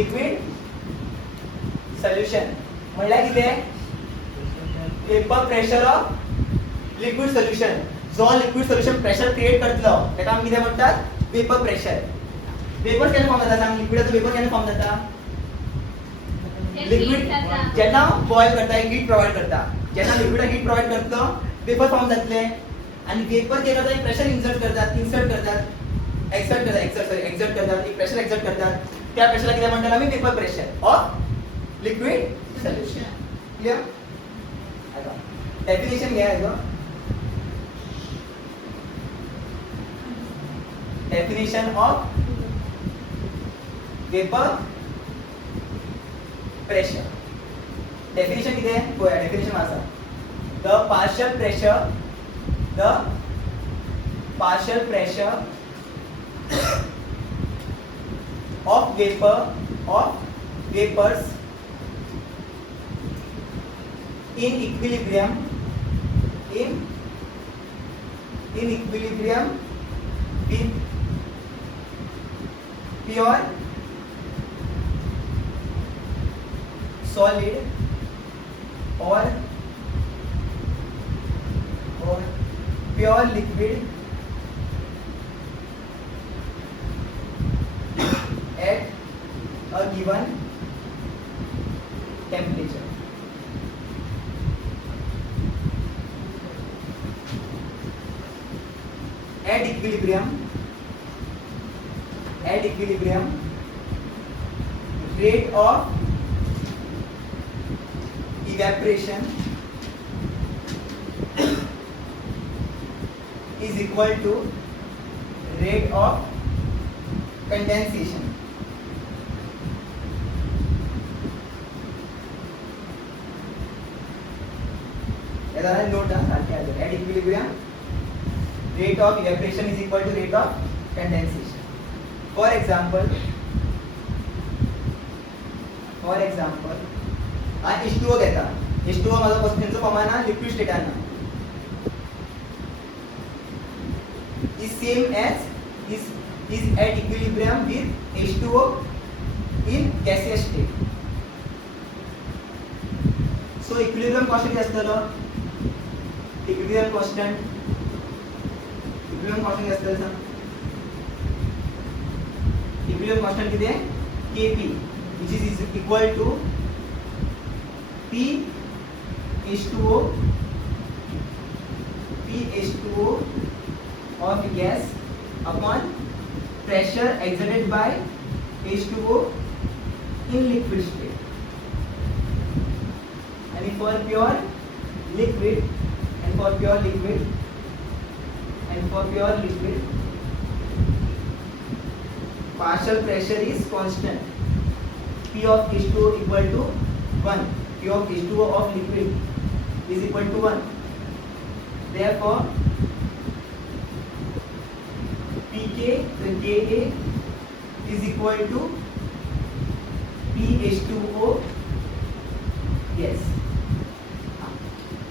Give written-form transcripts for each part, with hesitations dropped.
Liquid solution म्हणल्यार कितें vapour pressure of liquid solution जो लिक्विड सोल्यूशन प्रेशर क्रिएट करतलो ताका आमी कितें म्हणटात वेपर प्रेशर वेपर केन्ना फॉर्म जाता सांग लिक्विडाचो वेपर केन्ना फॉर्म जाता लिक्विड जेन्ना बॉयल करता हीट प्रोवाइड करता जेन्ना लिक्विडाक हीट प्रोवाइड करतलो वेपर फॉर्म जातले आणि वेपर जे करता प्रेशर एक्सर्ट करतात एक प्रेशर एक्सर्ट करतात त्या प्रेशरला किती म्हणतात आम्ही vapour pressure of liquid solution clear आता डेफिनेशन घ्या याचं definition of vapour pressure definition किती आहे गोया डेफिनेशन असा the partial pressure of vapors in equilibrium with pure solid or pure liquid at a given temperature. At equilibrium, rate of evaporation is equal to rate of condensation. Note at equilibrium, rate of evaporation is equal to rate of condensation. For example, H2O घेता. H2O माझा क्वेश्चनचं प्रमाण liquid state आहे is same as is at equilibrium with H2O in gaseous state. So equilibrium constant किती असतं? Equilibrium constant किती असतं? Equilibrium constant किती आहे? Kp which is equal to P H2O of gas upon pressure exerted by H2O in liquid state. And for pure liquid partial pressure is constant. P of H2O equal to 1. P of H2O of liquid is equal to 1. Therefore Pk Ka is equal to PH2O gas.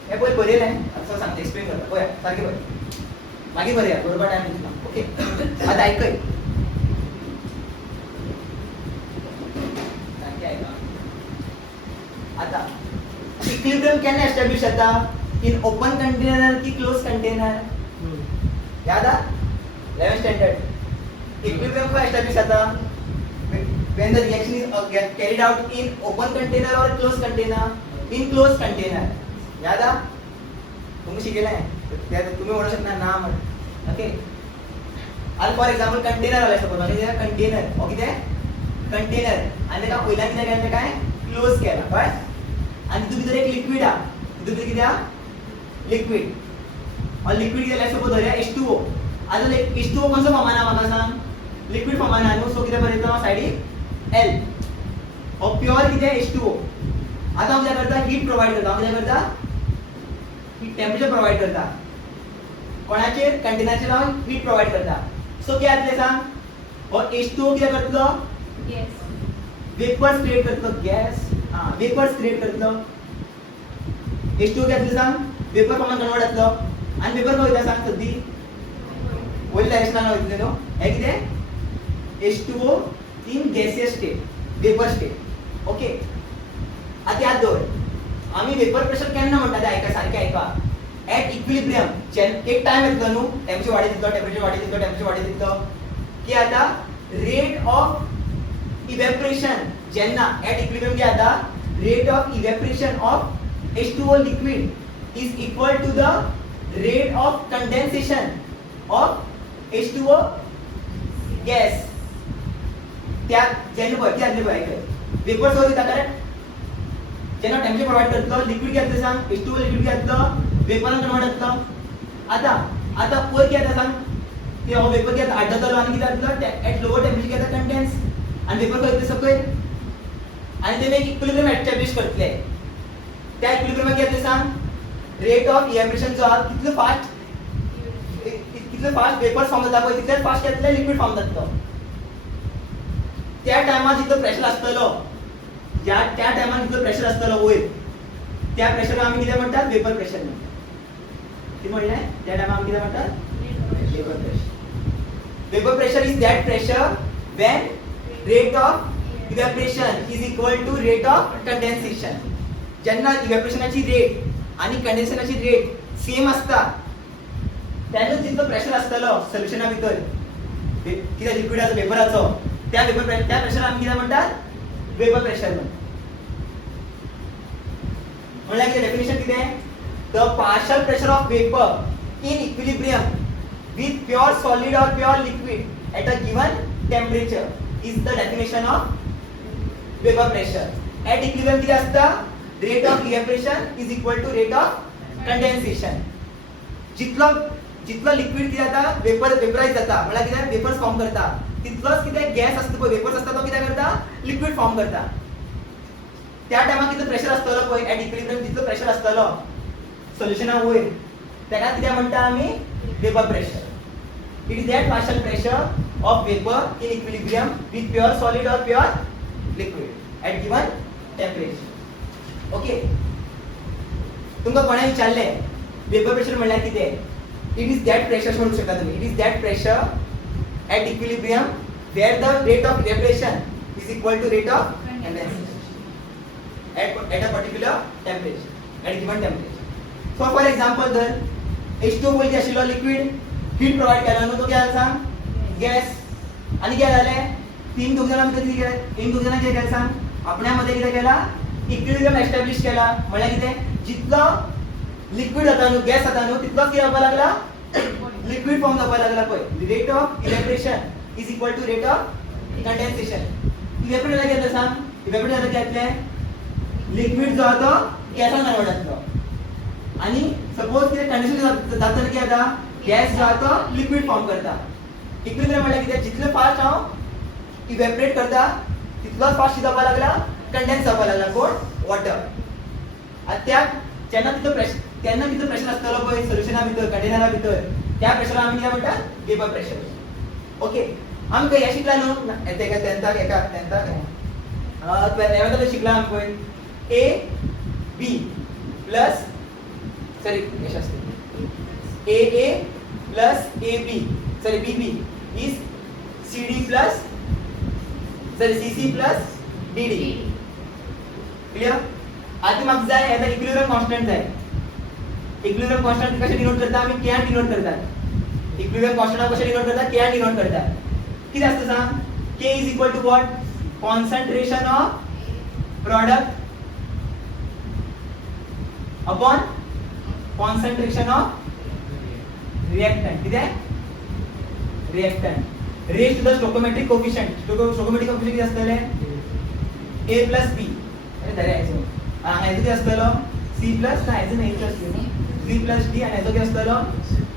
हे बोल बरेल आहे असं सांगते explain करता होय सारखे बरे मागे बरे आहे बरोबर टाइम दिला ओके आता ऐकय आता इक्विलिब्रियम केन्ना एस्टॅब्लिश जाता इन ओपन कंटेनर की क्लोज कंटेनर याद आ 11th स्टँडर्ड इक्विलिब्रियम को एस्टॅब्लिश जाता when the reaction is carried out in open container or closed container in closed container याद आ तुम्ही शिकलेला आहे त्या तुम्ही म्हणू शकता नाम ओके आज फॉर एक्झाम्पल कंटेनर आला सपोज म्हणजे कंटेनर ओके ते कंटेनर आणि त्याला पहिला किती केलं काय क्लोज केला बस आणि तुम्ही जर एक लिक्विड आ तुम्ही किती आ लिक्विड और लिक्विड केला सपोज धरूया H2O आता H2O कसं प्रमाण आहे मला सांग लिक्विड प्रमाण आहे सो किती पर्यंत साइडी L और प्योर किती आहे H2O आता हम क्या करता हीट प्रोवाइड करता हम क्या करता हीट टेम्परेचर प्रोवाइड करता कोणाचे कंटेनरचे लावून हीट प्रोवाइड करता सो क्या आतले सांग और H2O किती करतलो गॅस वेपर्स क्रिएट करतलो गॅस हां वेपर्स क्रिएट करतलो H2O किती आतले सांग वेपर प्रमाण कन्वर्ट जातलो आणि वेपर काय होता सांग सद्दी वोइल डायरेक्शनान वयतले नो हे किती H2O in gaseous state vapour state. Okay, आता याद दवर आम्ही वेपर प्रेशर केन्ना म्हणटा ते ऐका, सारखे ऐका. ऍट इक्विलिब्रियम एक टाइम येतलो न्हू, टेम्परेचर वाडीत येतलो, टेम्परेचर वाडीत येतलो, टेम्परेचर वाडीत येतलो की आता रेट ऑफ इव्हॅपोरेशन जेन्ना ऍट इक्विलिब्रियम की आता rate of evaporation of H2O liquid is equal to the rate of condensation of H2O gas. त्या जेन्ना पळय कितें जातलें पळय वेपर सो दिता करेक्ट. जेन्ना टेम्परेचर प्रोवाइड करतलो लिक्विड कितें जातलें सांग, H2O लिक्विड कितें जातलो वेपरान कन्वर्ट जातलो. आता पयर कितें जाता सांग, की हो वेपर कितें आड्डतलो आनी कितें जातलो एट लोवर टेम्परेचर कितें कंडेन्स आनी वेपर खंय वयतलो सकयल आनी ते मागीर इक्विलिब्रियम एस्टॅब्लिश करतले. त्या इक्विलिब्रियमाक कितें जातलें सांग, रेट ऑफ इव्हॅपोरेशन जो आहा कितलो फास्ट वेपर फॉर्म जाता पळय तितलेच फास्ट येतले लिक्विड फॉर्म जातलो. त्या टायमार जितलो प्रेशर आसतलो, त्या टायमार जितलो प्रेशर आसतलो वयर, त्या प्रेशराक आमी कितें म्हणटात वेपर प्रेशर म्हणटात. कितें म्हणलें, त्या टायमार आमी कितें म्हणटात vapour pressure. Vapour pressure is that pressure when rate of evaporation is equal to rate of condensation. जेन्ना इव्हॅपोरेशनाची रेट आणि कंडेन्सेशनाची रेट सेम आसता तेन्ना जितलो प्रेशर आसतलो सोल्युशना भितर कितें लिक्विडाचो वेपराचो, त्या प्रेशर आमी कितें म्हणटात वेपर प्रेशर म्हणटात. म्हणल्यार कितें डेफिनेशन कितें, the partial pressure of vapour in equilibrium with pure solid or pure liquid at a given temperature is the definition of vapor pressure. At equilibrium किती असतं, rate of evaporation is equal to rate of condensation. जितलं liquid किती आता vaporise जाता म्हणजे किती vapours form करता तितलोच किती गॅस असतो पळय वेपर्स असता तो किती करता लिक्विड फॉर्म करता. त्या टायमार कितलो प्रेशर आसतलो पळय ऍट इक्विलिब्रियम जितलो प्रेशर आसतलो सोल्युशना वयर तेका किती म्हणटा आमी vapour pressure. It is that partial pressure of vapor in equilibrium with pure solid or pure liquid at given temperature. Okay. तुमका कोणे विचारले वेपर प्रेशर म्हणल्यार कितें, it is that pressure म्हणू शकता तुम्ही, it is that pressure at equilibrium where the rate of evaporation is equal to rate of condensation at a particular temperature, at given temperature. So for example then H2O बोलते आशिल्लो liquid heat provide केला न्हू, तो कितें सांग gas आनी कितें जालें तीन दोग जाणां भितर कितें केलें, तीन दोग जाणां कितें केलें सांग आपण्या मध्ये कितें केला इक्विलिब्रियम एस्टॅब्लिश केला. म्हणल्यार कितें जितलो लिक्विड जाता न्हू गॅस जाता न्हू तितलोच कितें जावपाक लागला लिक्विड फॉर्म जावपाक लागला पळय. Rate of evaporation is equal to rate of condensation. Evaporate जाल्यार कितें सांग, इव्हॅपोरेट जाल्यार कितें जातलें लिक्विड जो आहा तो गॅसान कन्वर्ट जातलो आनी सपोज कितें कंडेन्सेशन जाता जाल्यार कितें जाता गॅस जो आहा तो लिक्विड फॉर्म करता. इक्विलिब्रियम म्हणल्यार कितें जितले फास्ट हांव इव्हॅपोरेट करता तितलोच फास्ट जावपाक लागला कंडेन्स जावपाक लागला कोण वॉटर. आतां त्या जेन्ना तितलो प्रेशर आसतलो पळय सोल्युशना भितर कंटेनरा भितर त्या प्रेशराक आमी कितें म्हणटा वेपर प्रेशर. ओके, आमी खंय हें शिकला न्हू टेन्थाक शिकला आमी पळय ए बी प्लस सॉरी कशें आसता AA plus AB sorry BB is CD plus sorry CC plus DD. Clear? आधी म्हाका जाय आता इक्विलिब्रियम कॉन्स्टंट जाय. इक्विलिब्रियम कॉन्स्टंट कशें डिनोट करता आमी K डिनोट करतात. इक्विलिब्रियम कॉन्स्टंट कशें डिनोट करता K डिनोट करतात. कितें आसता सांग K is equal to what, concentration of product upon concentration of reactant. कितें reactant raised to the stoichiometric coefficient. stoichiometric coefficient कितें आसतले A plus B अरे धरे यायचो हांगा कितें आसतलो C plus ना यायचो A plus B plus D आणि याचो कितें आसतलो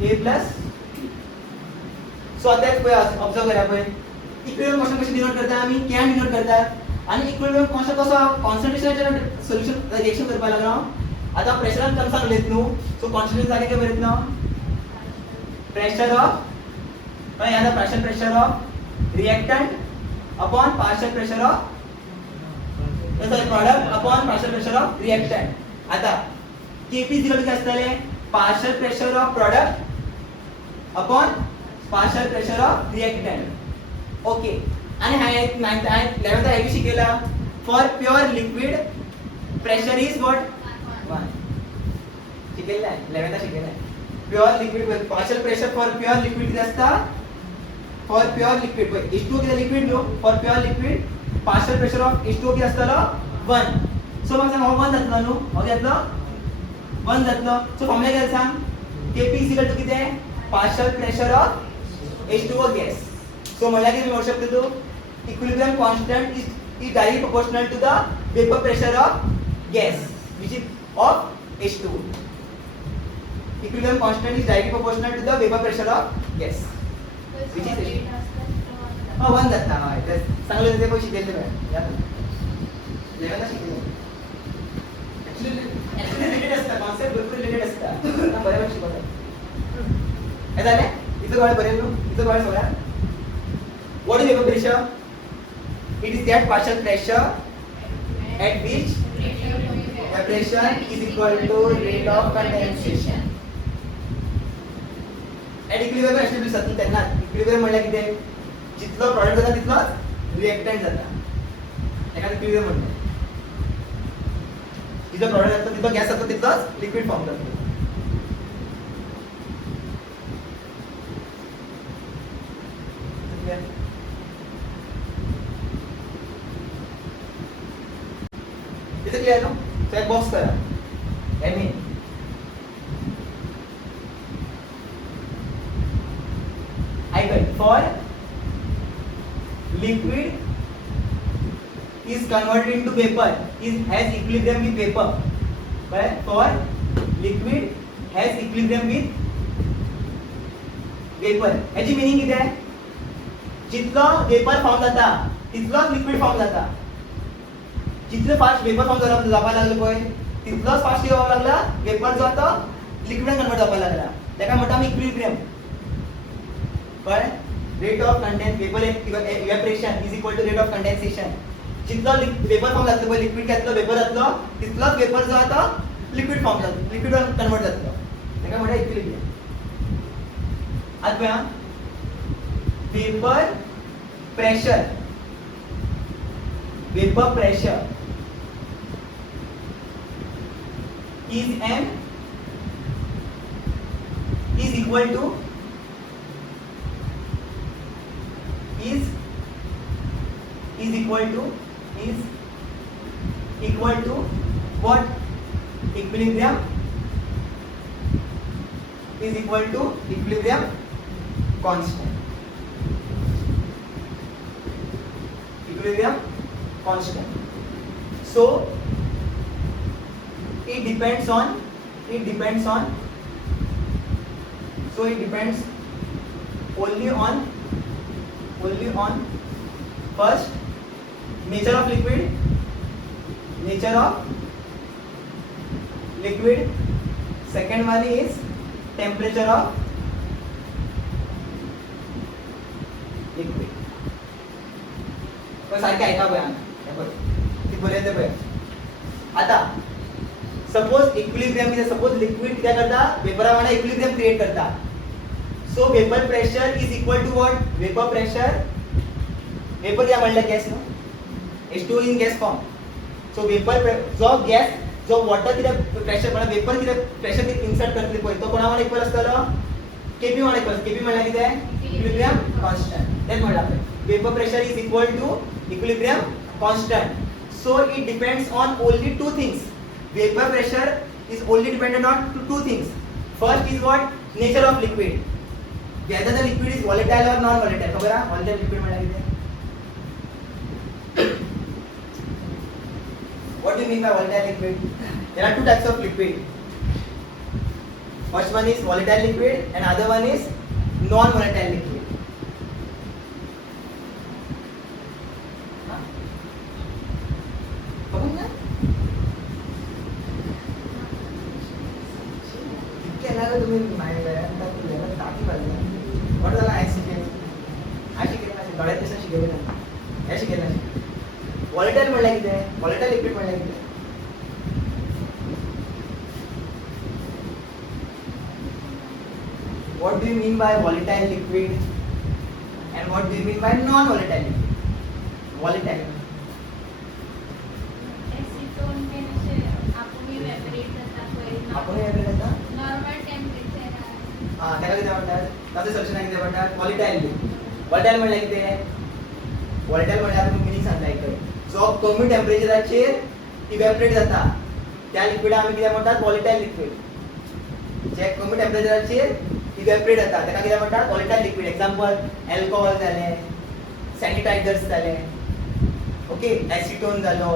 A plus. सो आता पळय ऑब्जर्व करा पळय इक्विलिब्रियम कॉन्स्टंट कशें डिनोट करता आमी K डिनोट करतात आणि इक्विलिब्रियम कॉन्स्टंट कसो कॉन्संट्रेशनाचेर सोल्युशन रिएक्शन करपाक लागलो. आता प्रेशरान कम सांगलेत न्हू सो कॉन्संट्रेशन जागे काय बरयत न्हू pressure of याद partial pressure of reactant upon partial pressure of product upon partial pressure of reactant. आता Kp is equal to काय असतले partial pressure of product upon partial pressure of reactant. Okay, आणि हाय 11th हेवी शिकेला for pure liquid pressure is what 1 शिकेला आहे 11th शिकेला आहे pure liquid partial pressure for pure liquid किती असता फॉर प्युअर लिक्विड H2O किती liquid no for pure liquid partial pressure of H2O किती असतालो 1 सो मग सांग 1 जातलो न्हू हो घेतलो 1 जातलो सो फॉर्म्युला काय सांग Kp किती आहे partial pressure of H2O gas so मला किती म्हणू शकतो तू equilibrium constant is directly proportional to the vapor pressure of gas which is of H2O. Equilibrium constant is directly proportional to the vapor pressure of gas which is H2O. One जाता हा तर चांगलं ते पण शिकेल ते या लेवलला शिकेल ऍक्च्युअली रिलेटेड असतं कॉन्सेप्ट भरपूर रिलेटेड असतं ना बरोबर शिकवतात हे झाले इथं गोळ बरेल इथं गोळ सोडा what is vapor pressure it is that partial pressure at which evaporation is equal to rate of condensation at equilibrium establish असतं त्यांना equilibrium म्हणजे किती जितलं प्रॉडक्ट जाता तितलंच रिएक्टंट जाता एखादं equilibrium म्हणतो जिथं प्रॉडक्ट जातं तिथं गॅस असतो तिथलंच लिक्विड फॉर्म करतो इथे क्लियर नो तो एक बॉक्स करा I mean I got for liquid is converted into vapor is has equilibrium with vapor but for liquid has equilibrium with vapor याची मीनिंग किती आहे जितलं वेपर फॉर्म जाता तितलंच लिक्विड फॉर्म जाता जितलं फास्ट वेपर फॉर्म जावपाक लागलं पळय तितलोच फास्ट येवपाक लागला वेपर जो आता लिक्विडान कन्वर्ट जावपाक लागला ताका म्हणटा आमी इक्विलिब्रियम पण rate of condense vapour evaporation is equal to rate of condensation जितलो वेपर फॉर्म जातलो पळय लिक्विड घेतलो वेपर जातलो तितलोच वेपर जो आता लिक्विड फॉर्म जातलो लिक्विडान कन्वर्ट जातलो ताका म्हणटा इक्विलिब्रियम आता पळया vapour pressure is equal to what equilibrium is equal to equilibrium constant so it depends on only on first nature of liquid second one is temperature of liquid पण सारखे ऐका बघा ती बोलायचं बघ आता सपोज इक्विलिब्रियम किती सपोज लिक्विड किती करता वेपरावाना इक्विलिब्रियम क्रिएट करता so vapour pressure is equal to what vapour pressure vapour क्या म्हणलं gas no H2O in gas form so vapour जो गॅस जो वॉटर किती प्रेशर म्हणा वेपर किती प्रेशर किती इन्सर्ट करतली पळय तो कोणा वाला इक्वल असतलो Kp वाला इक्वल Kp म्हणला किती आहे इक्विलिब्रियम कॉन्स्टंट तेच म्हणलं आपण vapour pressure is equal to equilibrium constant so it depends on only two things vapor pressure is only dependent on two things first is what nature of liquid whether the liquid is volatile or non volatile खबर आहे volatile liquid म्हणजे किती what do you mean by volatile liquid there are two types of liquid first one is volatile liquid and other one is non volatile liquid तुम्ही टाकी पाहिजे वाट झाला डोळ्यात तसं शिकवलं नाही हे शिकेल नाही व्हॉलेटाईल म्हणलं किती व्हॉलेटाईल लिक्विड म्हणलं किती what do you mean by volatile liquid and what do you mean by non volatile liquid volatile acetone में जैसे आपण इव्हॅपोरेट जाता पळय आपण हे करता नॉर्मल टेम्परेचर हां त्याला किती म्हणतात त्याचे सब्स्टन्स किती म्हणतात वॉलेटाईल वॉलेटाईल म्हणजे किती वॉलेटाईल म्हणजे आपण मिनिंग सांगता इकडे जो कमी टेम्परेचराचेर इव्हॅपोरेट जाता त्या लिक्विड आम्ही किती म्हणतात वॉलेटाईल लिक्विड जे कमी टेम्परेचराचेर इव्हॅपोरेट जाता त्याला किती म्हणतात वॉलेटाईल लिक्विड एक्झाम्पल अल्कोहोल झाले सॅनिटायझर्स झाले ओके एसीटोन झालो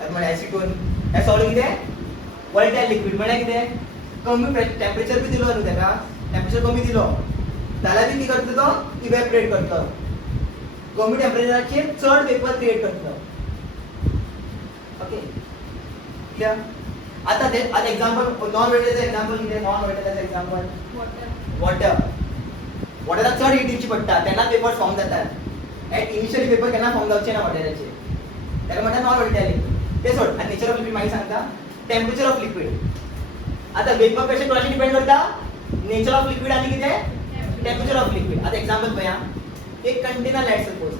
म्हणजे एसीटोन हे सगळं किती वॉलेटाईल लिक्विड म्हणजे किती कमी टेम्परेचर बी दिलो न्हू त्याला टेम्परेचर कमी दिलो जाल्यार बी कितें करता तो इव्हॅपोरेट करता कमी टेम्परेचराचेर चड वेपर क्रिएट करता ओके क्लियर आता एक्झाम्पल नॉन वॉलेटाईलचं एक्झाम्पल कितें नॉन वॉलेटाईलचं एक्झाम्पल वॉटर वॉटराक चड हीट दिवची पडटा तेन्ना वेपर फॉर्म जातात एट इनिशियली वेपर केन्ना फॉर्म जावचे ना वॉटराचेर ताका म्हणटा नॉन वॉलेटाईल ते सोड आनी नेचर ऑफ लिक्विड मागीर सांगता टेम्परेचर ऑफ लिक्विड आता वेपर प्रेशर कोणाचेर डिपेंड करता नेचर ऑफ लिक्विड आनी कितें टेम्परेचर ऑफ लिक्विड आता एक्झाम्पल पळया एक कंटेनर लेट सपोज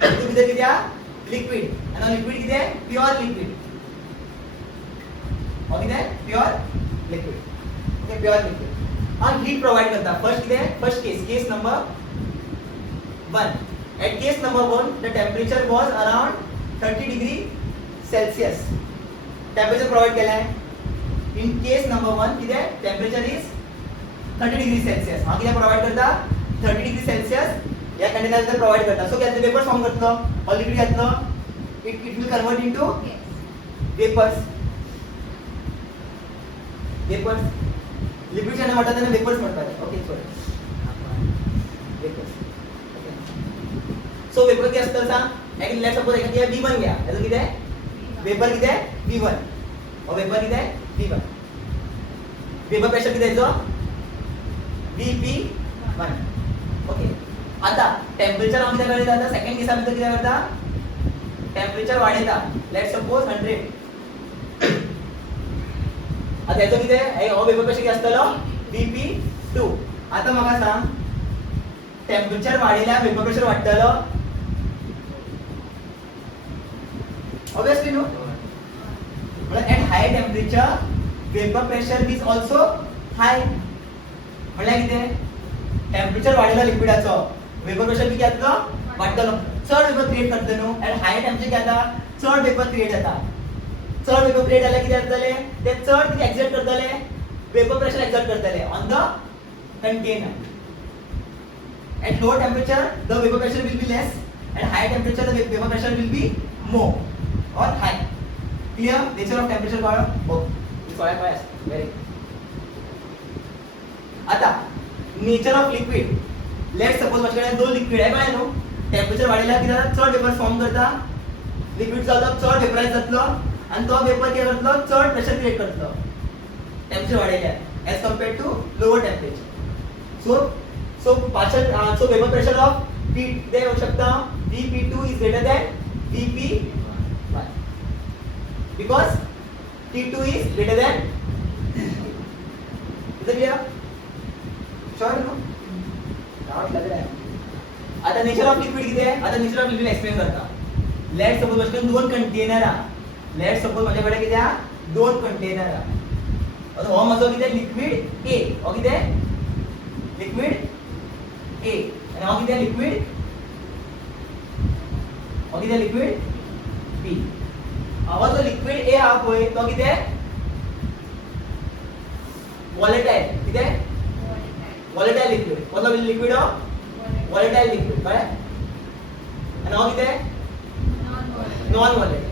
तितून भितर कितें आहा लिक्विड आनी लिक्विड कितें प्युअर लिक्विड हो कितें pure liquid okay pure liquid आणि हीट प्रोवाइड करता first case number 1 at case number 1 the temperature was around 30 degree celsius temperature provide केला आहे in case number 1 किती temperature is 30 degree celsius हा किती प्रोवाइड करता 30 degree celsius या container मध्ये प्रोवाइड करता सो किती वेपर फॉर्म करतो ऑलरेडी घातलो it will convert into vapors liquid च्या म्हणतात त्यांना वेपर्स म्हणतात okay sorry vapours so vapour किती असतं सांग एक लेट सपोज एखादी V1 घ्या त्याचं किती आहे वेपर किती आहे V1 और वेपर किती आहे V1 वेपर प्रेशर किती द्यायचं VP1 ओके आता टेम्परेचर आमच्या कडे जाता सेकंड केस आम्ही किती करता टेम्परेचर वाढयता लेट सपोज 100 आता याचं किती आहे हो वेपर प्रेशर किती असतलो VP2 आता मला सांग टेम्परेचर वाढयल्यार वेपर प्रेशर वाढतलो obviously no but at high temperature vapor pressure is also high म्हणजे किती टेम्परेचर वाढलेला लिक्विडाचो वेपर प्रेशर किती जातलो वाढतलो चड वेपर क्रिएट करता न्हू एट हाय टेम्परेचर किती जाता चड वेपर क्रिएट जाता चड वेपर क्रिएट जाल्यार किती जातले ते चड किती एक्सर्ट करतले वेपर प्रेशर एक्सर्ट करतले on the container at low temperature the vapor pressure will be less at high temperature the vapor pressure will be more or high clear nature of temperature कळलं बघ मी सोळा pass very आता nature of liquid let suppose माझ्याकडे दोन liquid आहे काय no temperature वाढल्यावर किती जाता चड वेपर फॉर्म करता लिक्विड जाता चड वेपराइज जातलो आणि तो वेपर किती करतलो चड प्रेशर क्रिएट करतलो टेम्परेचर वाढल्यावर as compared to lower temperature so vapor pressure of P दे होऊ शकता VP2 is greater than VP1 because T2 is greater than is it clear sure no doubt लग रहा है आता नेचर ऑफ लिक्विड किती आहे आता नेचर ऑफ लिक्विड एक्सप्लेन करता लेट सपोज माझ्याकडे दोन कंटेनर आहे लेट सपोज माझ्याकडे किती आहे दोन कंटेनर आहे आता हो माझा किती आहे लिक्विड A हो किती आहे लिक्विड A आणि हो किती आहे लिक्विड हो किती आहे लिक्विड B हा जो लिक्विड A हा होय तो किती आहे वॉलेटाईल किती आहे वॉलेटाईल लिक्विड मतलब लिक्विड हो वॉलेटाईल लिक्विड काय आणि हो किती आहे नॉन वॉलेटाईल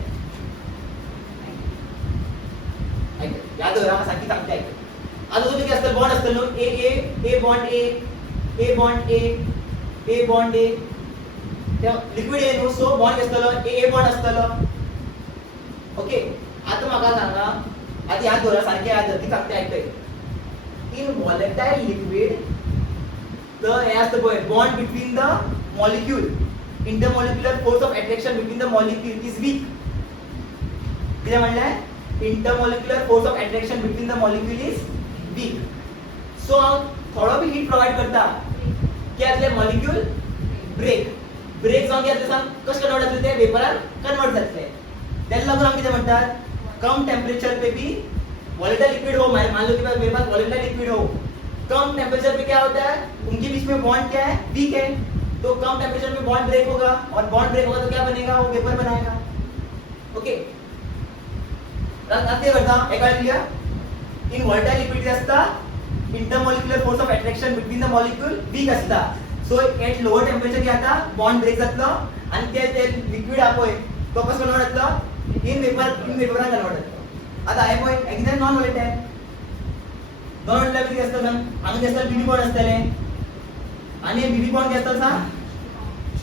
याद करा सांगते सांगते ऐक आता तुम्ही काय असतं बॉन्ड असतं A bond A bond A त्या liquid A no so bond असतलो ए बॉन्ड असतलो ओके आता मला सांगा आता याद करा सारखे याद की सांगते ऐकतोय in volatile liquid the as the bond between the molecule intermolecular force of attraction between the molecule is weak किती म्हणलाय intermolecular force of attraction between the molecule is weak so थोड़ा भी heat provide करता क्या એટલે molecule break break जावन घेतले सांग कशें कन्वर्ट जातले ते वेपरान कन्वर्ट जातले तेका लागून आमी कितें म्हणटात कम टेम्परेचर पे भी वॉलेटाइल लिक्विड हो मान लो कि मेरे पास वॉलेटाइल लिक्विड हो कम टेम्परेचर पे क्या होता है उनके बीच में बॉन्ड क्या है वीक है तो कम टेम्परेचर में बॉन्ड ब्रेक होगा और बॉन्ड ब्रेक होगा तो क्या बनेगा वो वेपर बनाएगा ओके रास्ते करता एका क्लियर इन वॉलेटाइल लिक्विड असता intermolecular force of attraction between the molecule weak असता सो एट लोअर टेम्परेचर कितें जाता बॉन्ड ब्रेक जातलो आनी ते लिक्विड हा पळय तो कसो कन्वर्ट जातलो इन वेपरान कन्वर्ट जातलो आता हे पळय exact non volatile non volatile कितें आसता सांग हांगा कितें आसता बीबी बॉन्ड आसतले आनी हे बीबी बॉन्ड कितें आसता सांग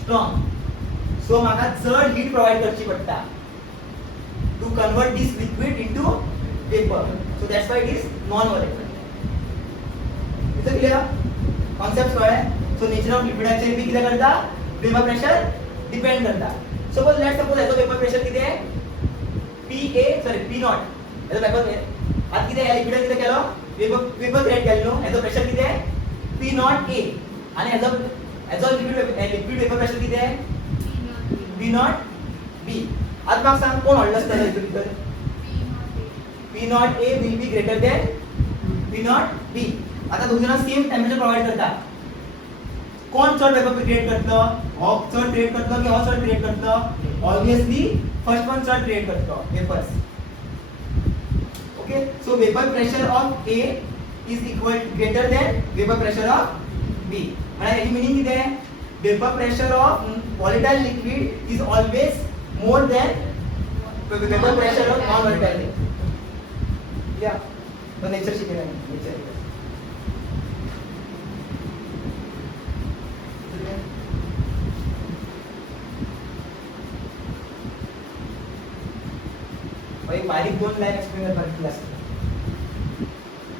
स्ट्रॉंग सो म्हाका चड हीट प्रोवाइड करची पडटा to convert this liquid into vapour so that's why it is non volatile is it clear concept कळ्ळे सो नेचर ऑफ लिक्विडाचेर बी कितें करता वेपर प्रेशर डिपेंड करता सपोज लेट्स सपोज हेचो वेपर प्रेशर कितें P नॉट हेचो वेपर आता कितें ह्या लिक्विडान कितें केलो वेपर क्रिएट केलो न्हू हेचो प्रेशर कितें P नॉट A आनी हेचो लिक्विड वेपर प्रेशर कितें P नॉट B आता म्हाका सांग कोण व्हडलो आसता हेतून भितर P not A will be greater than P not B आता दोग जाणां सेम टेम्परेचर प्रोवाइड करता कोण चड वेपर क्रिएट करतलो हो चड क्रिएट करतलो की हो चड क्रिएट करतलो ऑब्वियसली फर्स्ट वन चड क्रिएट करतलो vapours okay so vapour pressure of A is equal greater than vapour pressure of B म्हणजे याची मीनिंग कितें vapour pressure of volatile liquid is always more than vapour pressure of non volatile liquid या तो nature शिकेल nature एक बारीक दोन line explain करपाक क्लास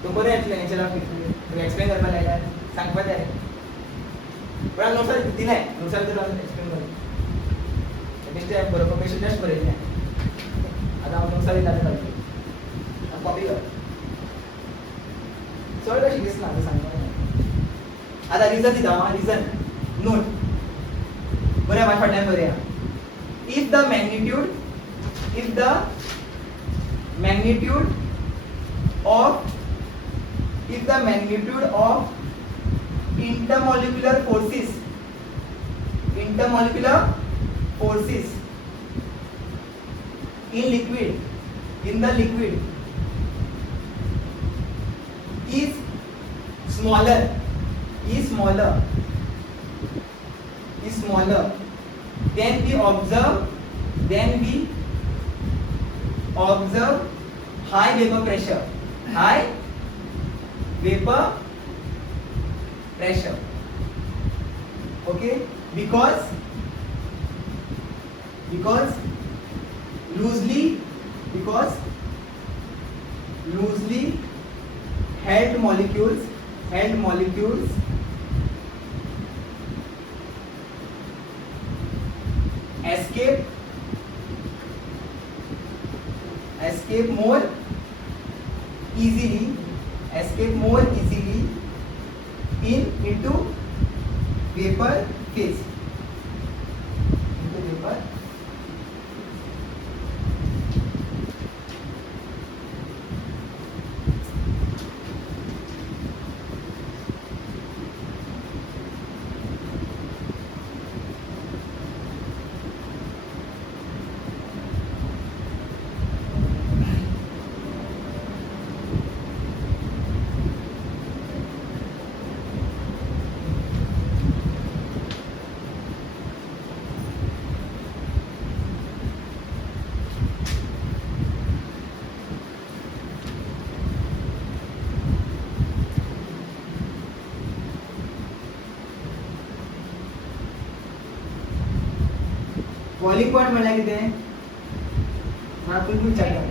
तो बरें येतलें नेचर ऑफ लिक्विड एक्सप्लेन करपाक लायल्यार सांगपा जाय पण नोट्सार दिलें नोट्सार तर एक्सप्लेन कर बेश्टे बरोवपा पेशंट जस्ट बरयलें आतां हांव नोट्सार दिता जाल्यार कॉपी कर चड कशी दिसना आतां सांगपाक आतां रिजन दिता हांव रिजन नोट बरें म्हाज्या फाटल्यान बरया if the magnitude of intermolecular forces in the liquid is smaller then we observe high vapor pressure okay because loosely held molecules escape more easily into vapor phase boiling point म्हळ्यार कितें ना तूं विचारता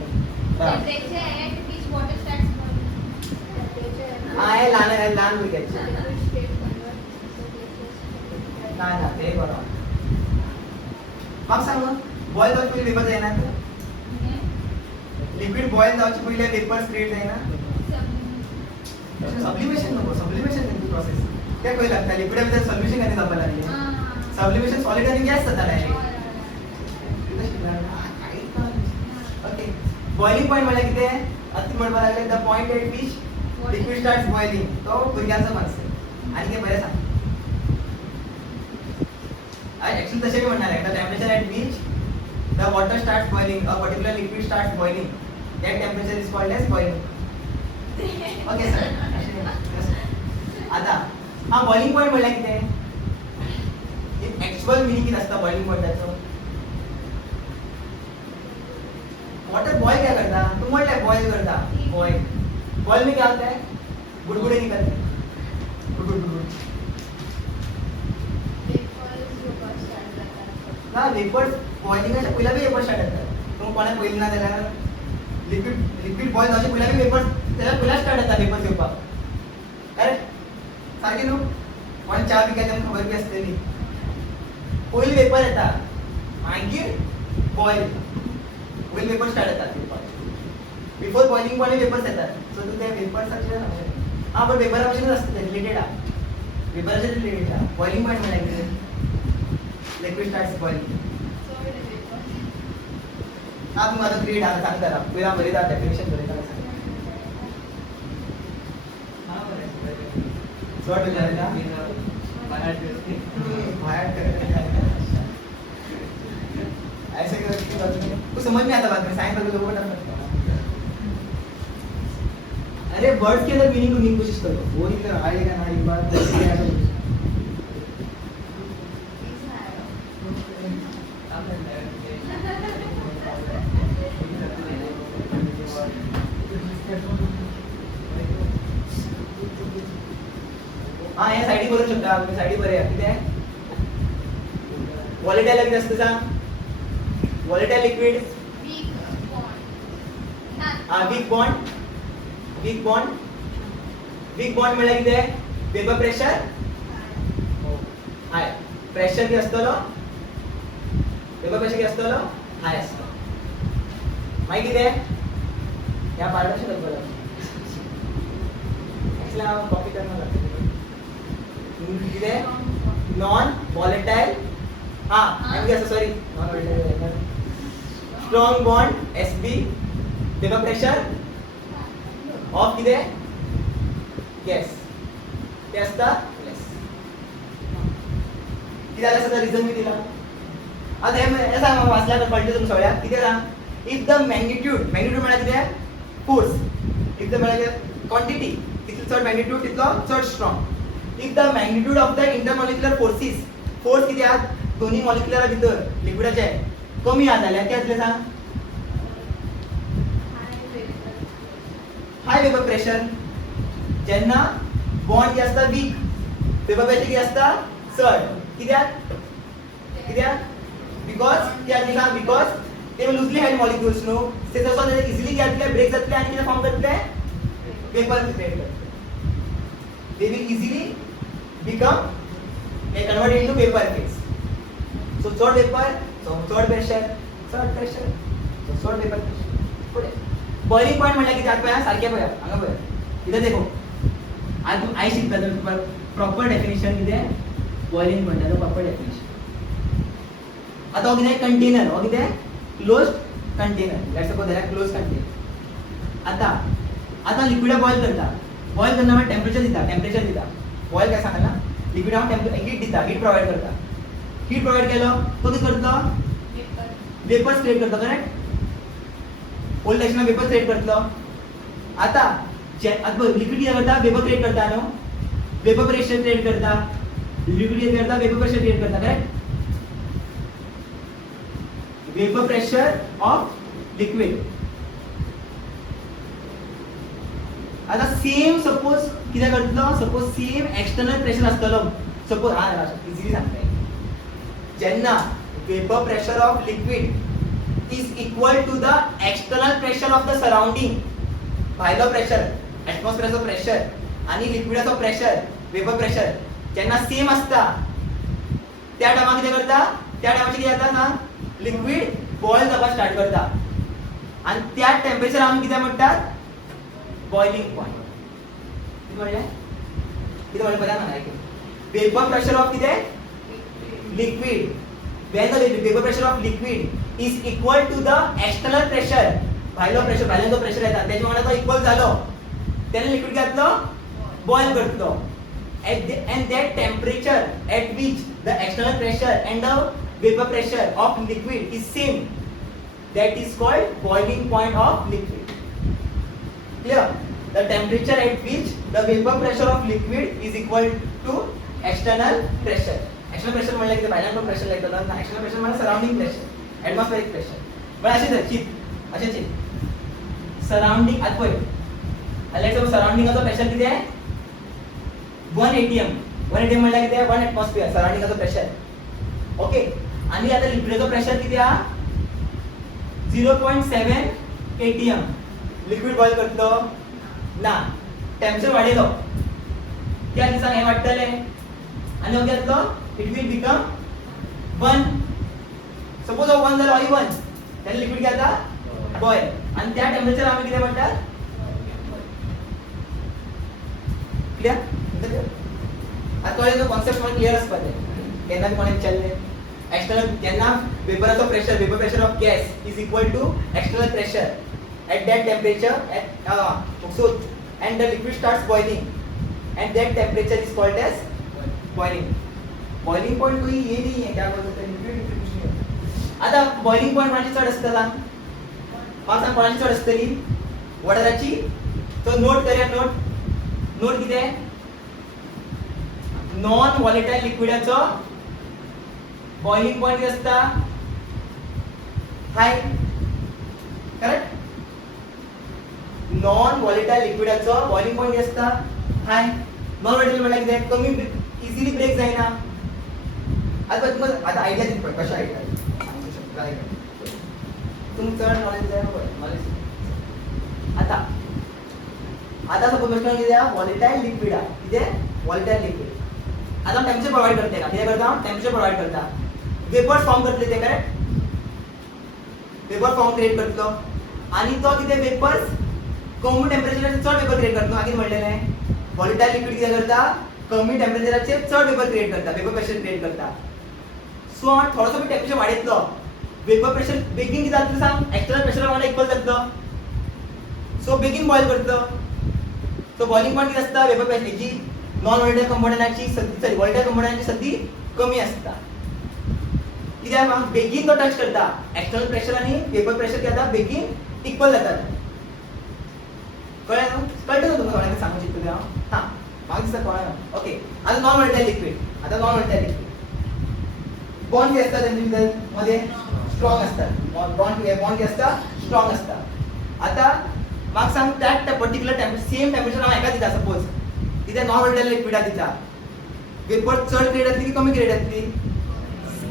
Temperature at which water starts boiling. हे ल्हान भुरग्याचे ना ते बरो म्हाका सांग बॉयल जावचे पयलीं वेपर जायना लिक्विड बॉयल जावचे पयलीं वेपर्स क्रिएट जायना सब्लिमेशन नको सब्लिमेशन प्रोसेस ते खंय लागता लिक्विडा भितर सब्लिमेशन केन्ना जावपाक लागलें सब्लिमेशन सॉलिड आणि गॅस जाता डायरेक्ट. ओके बॉइलिंग पॉइंट म्हणजे किती आहे आता म्हणपाक लागले the point eight which liquid starts boiling तो भुरग्यांचो कॉन्सेप्ट आणि ते बरें सांग ऍक्च्युअली तसे म्हणणार आहे the temperature at which the water starts boiling a particular liquid starts boiling that temperature is called as boiling. Okay sir. आता हा बॉइलिंग पॉइंट म्हणला किती आहे ऍक्च्युअल मिनिंग किती असतं बॉइलिंग पॉइंटाचं वाटर बॉईल क्या करता तू म्हटलंय बॉईल करता बॉईल में क्या होता है बुडबुडे निकलते हैं बुडबुड ना वेपर्स बॉइलिंगच्या पहिला बी वेपर स्टार्ट होतात तू कोणा पहिले ना त्याला लिक्विड बॉईल जावचे पहिला बी वेपर त्याला पहिला स्टार्ट होता वेपर्स येवपाक करेक्ट सारखे न्हू कोण चा बी काय खबर बी असतली पहिले वेपर येता मागीर बॉईल पहिले वेपर स्टार्ट होतात बिफोर बॉइलिंग पॉइंट वेपर्स येतात सो तू त्या वेपर्सचे हा पण वेपरापासूनच असतं रिलेटेड आहे वेपराचे रिलेटेड आहे बॉइलिंग पॉइंट म्हणजे लिक्विड स्टार्ट्स बॉइलिंग हा तू माझा क्रिएट आता सांग करा पहिला बरी जात डेफिनेशन बरी करा सांग हा बरं सॉर्ट विचारायला ऐसे कर तू समझ में आता बात में साइंस वाले लोगों को अरे वर्ड के अंदर मीनिंग ढूंढने की कोशिश करो वो ही कर आएगा ना एक बार हाँ या साइडी करू शकता आपण साइडी बरे आहे किती आहे व्हॉलेटाइल किती असतं सांग व्हॉलेटाइल लिक्विड वीक बॉन्ड म्हणजे किती आहे वेपर प्रेशर हाय प्रेशर किती असतो वेपर प्रेशर किती असतो हाय असतो माहिती किती आहे या पार्टनरशिप बरोबर ऍक्च्युअली कॉपी करणार लागते किती आहे नॉन व्हॉलेटाइल हाँ एम क्या sorry non volatile strong bond एसबी वेपर प्रेशर ऑफ किती आहे गॅस ते असतात किती झालं असं रिझन मी दिला आता हे सांग वाचल्या तर कळते तुम्ही सगळ्या किती सांग इफ द मॅग्निट्यूड म्हणजे किती आहे फोर्स इफ द म्हणजे क्वांटिटी किती चड मॅग्निट्यूड तितलो चड strong if the magnitude of the intermolecular forces force किती आहेत दोन्ही मॉलिक्युलर भितर लिक्विडाचे कमी आत जाल्यार ते आसले सांग हाय वेपर प्रेशर जेन्ना बॉन्ड किती असता वीक वेपर प्रेशर किती असता चड कित्याक बिकॉज ते लूजली हेल्ड मॉलिक्युल्स न्हू ते जसो इजिली जातले ब्रेक जातले आणि किती फॉर्म करतले वेपर क्रिएट करतले they will easily become convert into vapor phase so chod vapor so chod pressure so chod vapor पुढे बॉइलिंग पॉइंट म्हटलं की त्यात पया सारखे पया अंगा पया इथे देखो आज तू आई शिकता तर प्रॉपर डेफिनेशन किती आहे बॉइलिंग पॉइंटचं प्रॉपर डेफिनेशन आता हो किती कंटेनर हो किती closed container let's suppose that close container आता लिक्विड बॉईल करता बॉईल करना म्हणजे टेम्परेचर दिता बॉईल काय सांगला लिक्विड हा हीट दिता हीट प्रोवाइड करता हीट प्रोवाइड केलो तो किती करतो वेपर्स क्रिएट करतो करेक्ट ओल्ड लेक्शन वेपर क्रिएट करतो आता लिक्विड किती करता वेपर क्रिएट करता नो वेपर प्रेशर क्रिएट करता लिक्विड किती करता वेपर प्रेशर क्रिएट करता correct vapour pressure of liquid आता सेम सपोज किती करतलो सपोज सेम एक्सटर्नल प्रेशर असतलो सपोज हा इझिली सांगता जेन्ना vapour pressure of liquid is equal to the external pressure of the surrounding भायलो प्रेशर एटमॉस्फियरचो प्रेशर आणि लिक्विडाचो प्रेशर वेपर प्रेशर जेन्ना सेम असता त्या टायमार किती करता त्या टायमार किती जाता ना लिक्विड बॉईल जावपाक स्टार्ट करता आणि त्या टेम्परेचर आमी किती म्हणतात बॉइलिंग पॉइंट किती म्हणले पदा म्हणा वेपर प्रेशर ऑफ किती liquid, when the vapor pressure of liquid is equal to the external pressure, भायलो जो प्रेशर येता त्याच्या वांगडा तो इक्वल झालो, तेन्ना लिक्विड घातलो बॉईल करतलो, and that temperature at which the external pressure and the vapor pressure of liquid is same, that is called boiling point of liquid. Clear? The temperature at which the vapor pressure of liquid is equal to external pressure. External pressure म्हणलं की बाहेरचं pressure लागतं ना, external pressure म्हणजे surrounding pressure, atmospheric pressure. पण अशीच surrounding आता पळय, लेट्स सराउंडिंगाचं प्रेशर किती आहे 1 atm. 1 atm म्हणलं किती आहे 1 atmosphere सराउंडिंगाचं प्रेशर. ओके, आणि आता लिक्विडचं प्रेशर किती आहे 0.7 atm. लिक्विड बॉईल करतो ना, टेम्परेचर वाढेलो त्या दिसांक हे वाडटले आणि हो घेतलो इट विल बिकम 1. सपोज हो 1 जालो 1 तेन्ना लिक्विड घेता बॉईल आणि त्या टेम्परेचर आम्ही किती म्हणतात क्लियर. आता कळलं कॉन्सेप्ट मला क्लियर असता ते केन्ना बी कोणाक विचारले एक्सटर्नल जेन्ना वेपराचो pressure vapour pressure of gas is equal to external pressure at that temperature and the liquid starts boiling and that temperature is called as boiling point तो ये नहीं है क्या बोलते हैं लिक्विड डिस्ट्रीब्यूशन. आता बॉइलिंग पॉइंट म्हणजे चढ असतला पासा कोणाची चढ असतली वॉटराची. तो नोट करूया नोट किती आहे नॉन व्हॉलेटाइल लिक्विडाचो बॉइलिंग पॉइंट किती असता हाय. करेक्ट. नॉन व्हॉलेटाइल लिक्विडाचो बॉइलिंग पॉइंट असता हाय. नॉन व्हॉलेटाइल म्हणजे कितें कमी इझिली ब्रेक जायना. आता तुमकां आता आयडिया दित पळय कशें आयडिया तुमकां चड नॉलेज जाय नॉलेज. आता सपोज क्वेश्चन कितें आहा व्हॉलेटाइल लिक्विड आहा कितें व्हॉलेटाइल लिक्विड. आता टेम्परेचर प्रोवाइड करते का कितें करता टेम्परेचर प्रोवाइड करता वेपर फॉर्म करतले ते करेक्ट. वेपर फॉर्म क्रिएट करतलो आणि तो कितें वेपर्स कमी टेम्परेचराचेर चड वेपर क्रिएट करता. आगीन म्हणलेलें व्हॉलेटाइल लिक्विड कितें करता कमी टेम्परेचराचेर चड वेपर क्रिएट करता वेपर प्रेशर क्रिएट करता. सो हांव थोडोसो बी टेम्परेचर वाडयतलो वेपर प्रेशर बेगीन कितें जातलो सांग एक्सटर्नल प्रेशरा वांगडा इक्वल जातलो सो बेगीन बॉईल करतलो. सो बॉइलिंग पॉइंट कितें आसता वेपर प्रेशराची नॉन व्हॉलेटाइल कंपोनंटाची सॉरी व्हॉलेटाइल कंपोनंटाची सद्दी कमी आसता. कित्याक बेगीन तो टच करता एक्सटर्नल प्रेशर आनी वेपर प्रेशर कितें जाता बेगीन इक्वल जातात. कळ्ळें तुमकां थोडें सांगूंक चिंतलें हांव. हां म्हाका दिसता कळ्ळें. ओके, आता नॉन व्हॉलेटाइल लिक्विड. आता नॉन व्हॉलेटाइल लिक्विड बॉन्ड कितें आसता तेंचे भितर मध्ये स्ट्रॉंग आसता. बॉन्ड कितें आसता स्ट्रॉंग आसता. आता म्हाका सांग त्या पर्टिक्युलर सेम टेम्परेचर हांव हेका दिता सपोज कितें नॉन व्हॉलेटाइल लिक्विडाक दिता वेपर चड क्रिएट जातली की कमी क्रिएट जातली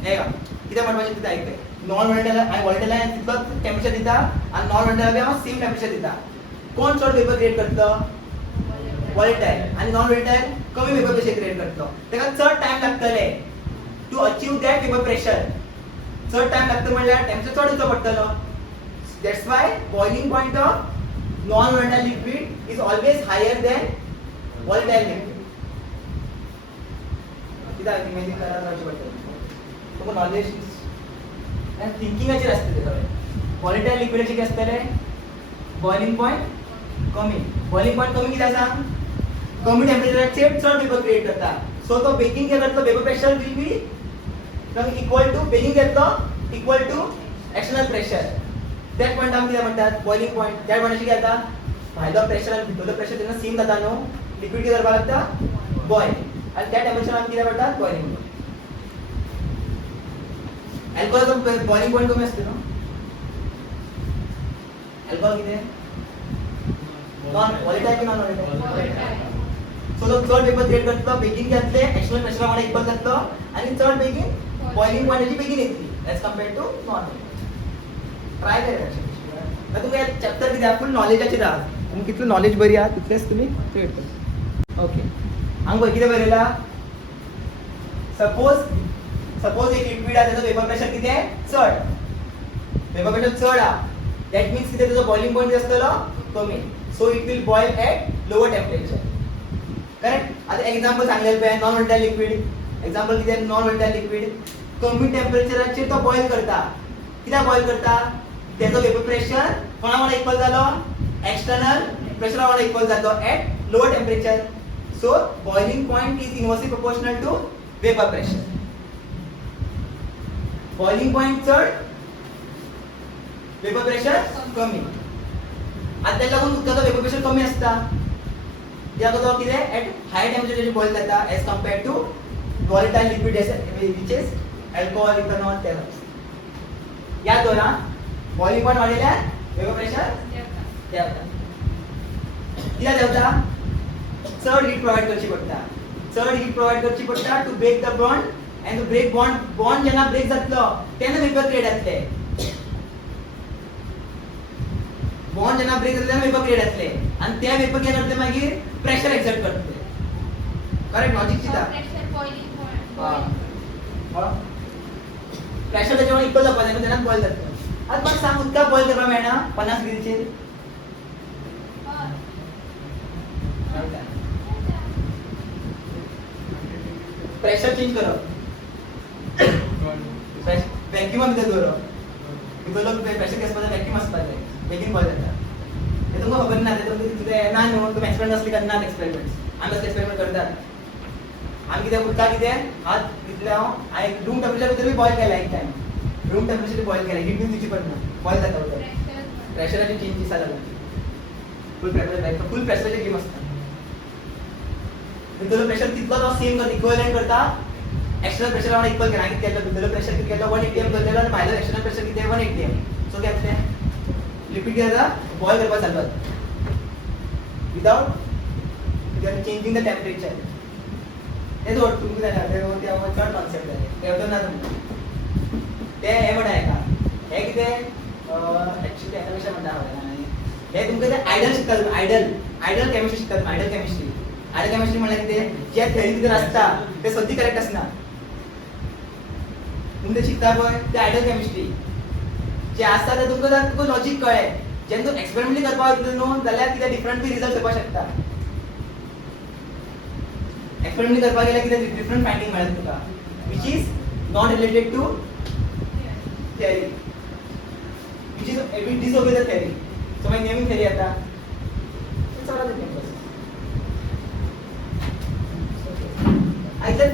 हे का कितें म्हणपाचें दिता आयकय. नॉन व्हॉलेटाइल आनी व्हॉलेटाइल तितलोच टेम्परेचर दिता आनी नॉन व्हॉलेटाइल हांव सेम टेम्परेचर दिता. कोण चड वेपर क्रिएट करतलो व्हॉलेटाइल आणि नॉन व्हॉलेटाइल कमी वेपर प्रेशर क्रिएट करतलो. तेका चड टाइम लागतले to achieve that vapour pressure. चड टाइम लागता म्हणल्यार टेम्परेचर चड दिवचो पडटलो. That's why boiling point of non volatile liquid is always higher than volatile liquid. कित्याक इमेजिन करपाक जावचें पडटलें तुका नॉलेज आनी थिंकिंगाचेर आसता तें सगळें. व्हॉलेटाइल लिक्विडाचें कितें आसतलें बॉइलिंग पॉइंट कमी. बॉइलिंग पॉइंट कमी कित्याक सांग कमी टेम्परेचराचेर चड वेपर क्रिएट करता. सो तो बेगीन कितें करतलो vapour pressure will be equal to बेगीन घेतलो equal to external pressure. That point आमी कितें म्हणटात बॉइलिंग पॉइंट. त्या पॉइंटाचेर कितें जाता भायलो प्रेशर आनी भितरलो प्रेशर जेन्ना सेम जाता न्हू लिक्विड कितें करपाक लागता बॉयल आनी त्या टेम्परेचर आमी कितें म्हणटात बॉइलिंग. अल्कोहॉलाचो बॉइलिंग पॉइंट कमी आसता न्हू. अल्कोहॉल कितें नॉन व्हॉलेटाइल की नॉन व्हॉलेटाइल. सो तो चड वेपर क्रिएट करतलो बेगीन घेतले एक्सटर्नल प्रेशरा वांगडा इक्वल जातलो आनी चड बेगीन बॉइलिंग पॉइंटाची बेगीन येतली as compare to non. Try करात. तुमकां चॅप्टर कितें फूल नॉलेजाचेर आहा. तुमकां कितलें नॉलेज बरी आहा तितलेंच तुमी क्रिएट करता. ओके, हांव पळय कितें बरयलां सपोज एक लिक्विड आहा तेजो वेपर प्रेशर कितें चड वेपर प्रेशर चड आहा दॅट मीन्स कितें तेजो बॉइलिंग पॉइंट आसतलो कमी. So it will boil at lower temperature. Correct. आता एक्झाम्पल सांगलेलें पळय नॉन व्हॉलेटाइल लिक्विड एक्झाम्पल कितें नॉन वॉलेटाईल लिक्वीड कमी टेम्परेचराचेर तो बॉयल करता कित्याक बॉयल करता तेजो वेपर प्रेशर कोणा वांगडा इक्वल जालो एक्सटर्नल प्रेशरा वांगडा इक्वल जालो at lower temperature so boiling point is inversely proportional to vapour pressure boiling point चड वेपर प्रेशर कमी आतां तेका लागून उदकाचो वेपर प्रेशर कमी आसता कित्याक तो कितें एट हाय टेम्परेचर बॉयल जाता as compared to volatile liquid which is alcohol ethanol तेल याद दवरा बॉइलिंग पॉइंट वाडयल्यार वेपर प्रेशर देंवता कित्याक देंवता चड हीट प्रोवाइड करची पडटा चड हीट प्रोवाइड करची पडटा to break the bond and to break bond जेन्ना ब्रेक जातलो तेन्ना वेपर क्रिएट जातले बॉन्ड जेन्ना ब्रेक जातले तेन्ना वेपर क्रिएट जातले आनी ते वेपर कितें करतले मागीर प्रेशर एक्सर्ट करतले करेक्ट लॉजिक चिंता प्रेशर बॉइलिंग प्रेशर त्याच्या इक्वल जावपा जाय तेन्ना बॉयल जाता आतां म्हाका सांग उदकाक बॉयल करपाक मेळना 50 डिग्रीचेर प्रेशर चेंज करप वॅक्युम भितर दवरप भितरलो प्रेशर गॅस वॅक्युम आसपाक जाय बेगीन बॉयल जाता ते तुमकां खबर ना ते तुमकां येना न्हू तुमी एक्सपेरिमेंट असले करनात एक्सपेरिमेंट्स आमी असले एक्सपेरिमेंट करतात आमी कितें उरता कितें हात घेतले हांव रूम टेम्परेचर भितर बॉयल केला एक टायम रूम टेम्परेचर बॉयल केला हीट बी दिवची पडना बॉयल जाता उदक प्रेशराची चेंज दिसा लागून फुल प्रेशराचेर गेम आसता भितरलो प्रेशर तितलो तो सेम करता इक्वलंट करता एक्सटर्नल प्रेशर वांगडा इक्वल केला कितें केलो भितरलो प्रेशर कितें केलो 1 atm करलेलो आनी भायलो एक्सटर्नल प्रेशर कितें 1 atm सो कितें जातलें लिक्विड कितें जाता बॉयल करपाक चालू विदाउट चेंजिंग द टेम्परेचर तेच वाट तुमकां जाय ते चड कॉन्सेप्ट जाय तेवतो ना तुमकां ते हे म्हणटा हेका हे कितें एक्चुअली हेका कशें म्हणटा हे तुमकां ते आयडल शिकता तुमी आयडल केमिस्ट्री शिकता तुमी आयडल केमिस्ट्री म्हणल्यार कितें जे थेरी भितर आसता ते सद्दी करेक्ट आसना तुमी ते शिकता पळय ते आयडल केमिस्ट्री जे आसता ते तुमकां लॉजिक कळ्ळें जेन्ना तूं एक्सपेरिमेंटली करपाक वयतलो न्हू जाल्यार कितें डिफरंट बी रिजल्ट येवपाक शकता एक्सपेरिमेंट करपाक गेल्यार कितें डिफरंट फायंडिंग मेळटा तुका which is not related to theory which is disobey the theory so मागीर नेमींग थेरी येता इट्स ऑल अ आयतच